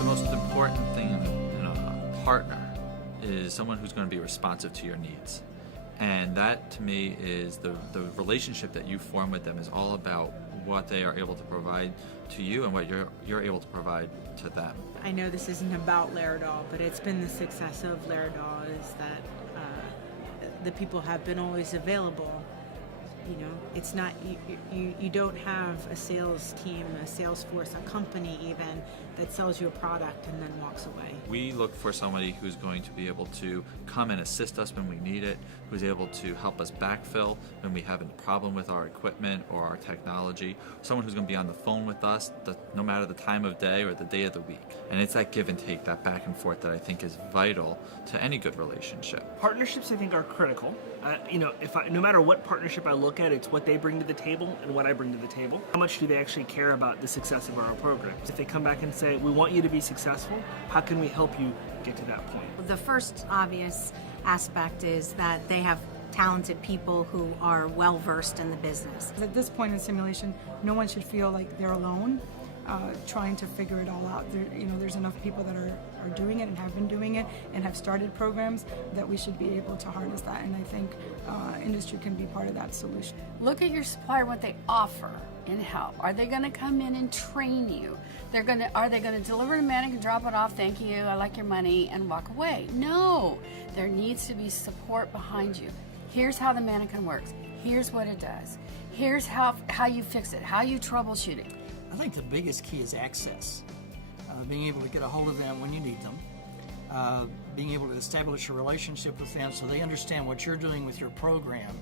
The most important thing in a partner is someone who's going to be responsive to your needs. And that, to me, is the relationship that you form with them is all about what they are able to provide to you and what you're able to provide to them. I know this isn't about Laerdal, but it's been the success of Laerdal is that the people have been always available. You know, it's not, you don't have a sales team, a sales force, a company even, that sells you a product and then walks away. We look for somebody who's going to be able to come and assist us when we need it, who's able to help us backfill when we have a problem with our equipment or our technology, someone who's going to be on the phone with us no matter the time of day or the day of the week. And it's that give and take, that back and forth that I think is vital to any good relationship. Partnerships, I think, are critical. No matter what partnership I look at, it's what they bring to the table and what I bring to the table. How much do they actually care about the success of our programs? If they come back and say, we want you to be successful, how can we help you get to that point? The first obvious aspect is that they have talented people who are well versed in the business. At this point in simulation, no one should feel like they're alone trying to figure it all out. There's enough people that are doing it and have been doing it and have started programs that we should be able to harness that, and I think industry can be part of that solution. Look at your supplier, what they offer in help. Are they going to come in and train you? Are they going to deliver a mannequin, drop it off, thank you, I like your money, and walk away? No, there needs to be support behind you. Here's how the mannequin works. Here's what it does. Here's how you fix it, how you troubleshoot it. I think the biggest key is access. Being able to get a hold of them when you need them. Being able to establish a relationship with them so they understand what you're doing with your program.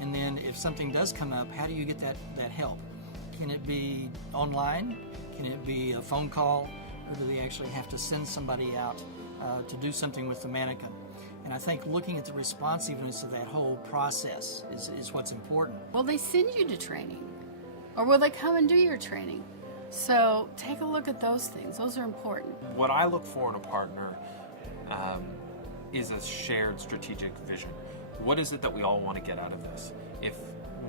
And then if something does come up, how do you get that help? Can it be online? Can it be a phone call? Or do they actually have to send somebody out to do something with the mannequin? And I think looking at the responsiveness of that whole process is what's important. Will they send you to training? Or will they come and do your training? So take a look at those things. Those are important. What I look for in a partner is a shared strategic vision. What is it that we all want to get out of this? If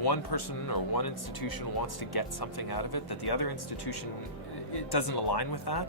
one person or one institution wants to get something out of it that the other institution it doesn't align with that,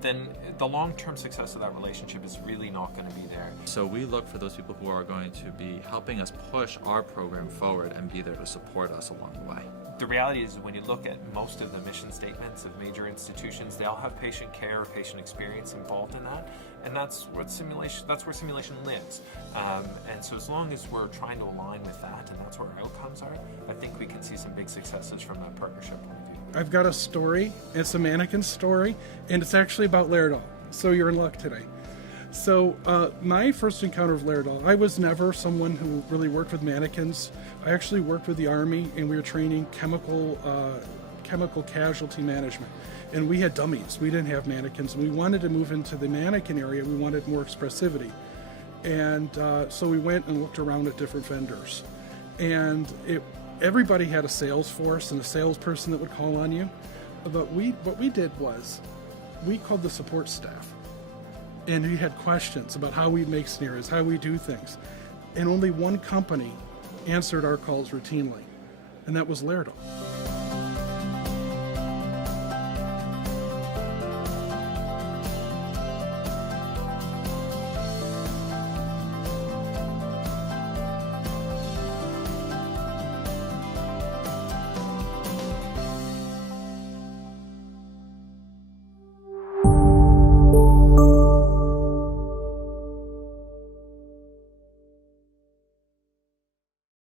then the long-term success of that relationship is really not going to be there. So we look for those people who are going to be helping us push our program forward and be there to support us along the way. The reality is when you look at most of the mission statements of major institutions, they all have patient care or patient experience involved in that, and that's where simulation lives. And so as long as we're trying to align with that and that's where our outcomes are, I think we can see some big successes from that partnership point of view. I've got a story. It's a mannequin story, and it's actually about Laerdal. So you're in luck today. So my first encounter of Laerdal, I was never someone who really worked with mannequins. I actually worked with the Army, and we were training chemical casualty management. And we had dummies. We didn't have mannequins. And we wanted to move into the mannequin area. We wanted more expressivity. And so we went and looked around at different vendors. And everybody had a sales force and a salesperson that would call on you. But what we did was we called the support staff. And we had questions about how we make scenarios, how we do things. And only one company answered our calls routinely, and that was Laerdal.